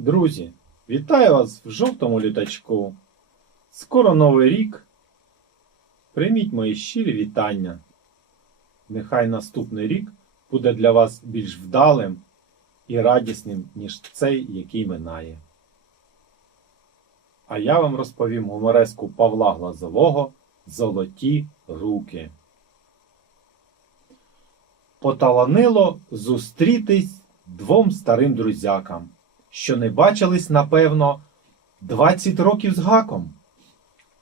Друзі, вітаю вас в жовтому літачку. Скоро новий рік. Прийміть мої щирі вітання. Нехай наступний рік буде для вас більш вдалим і радісним, ніж цей, який минає. А я вам розповім гумореску Павла Глазового Золоті руки. Поталанило зустрітись двом старим друзякам, що не бачились, напевно, 20 років з гаком.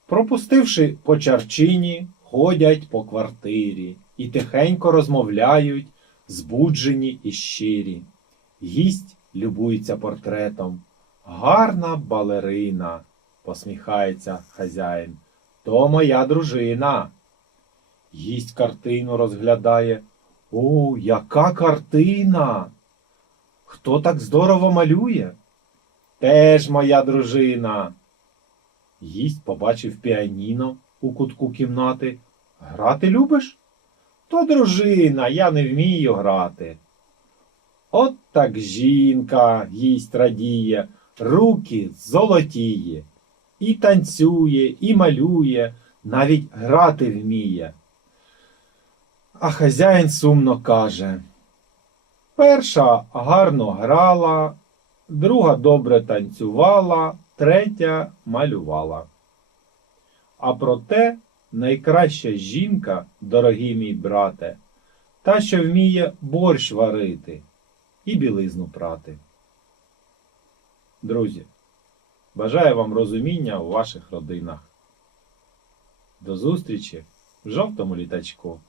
Пропустивши по чарчині, ходять по квартирі і тихенько розмовляють, збуджені і щирі. Гість любується портретом. Гарна балерина, посміхається хазяїн. То моя дружина. Гість картину розглядає. О, яка картина! Хто так здорово малює? Теж моя дружина. Гість побачив піаніно у кутку кімнати. Грати любиш? То дружина, я не вмію грати. От так жінка, гість радіє, руки золотіє. І танцює, і малює, навіть грати вміє. А хазяїн сумно каже. Перша гарно грала, друга добре танцювала, третя малювала. А проте найкраща жінка, дорогий мій брате, та, що вміє борщ варити і білизну прати. Друзі, бажаю вам розуміння у ваших родинах. До зустрічі в жовтому літачку.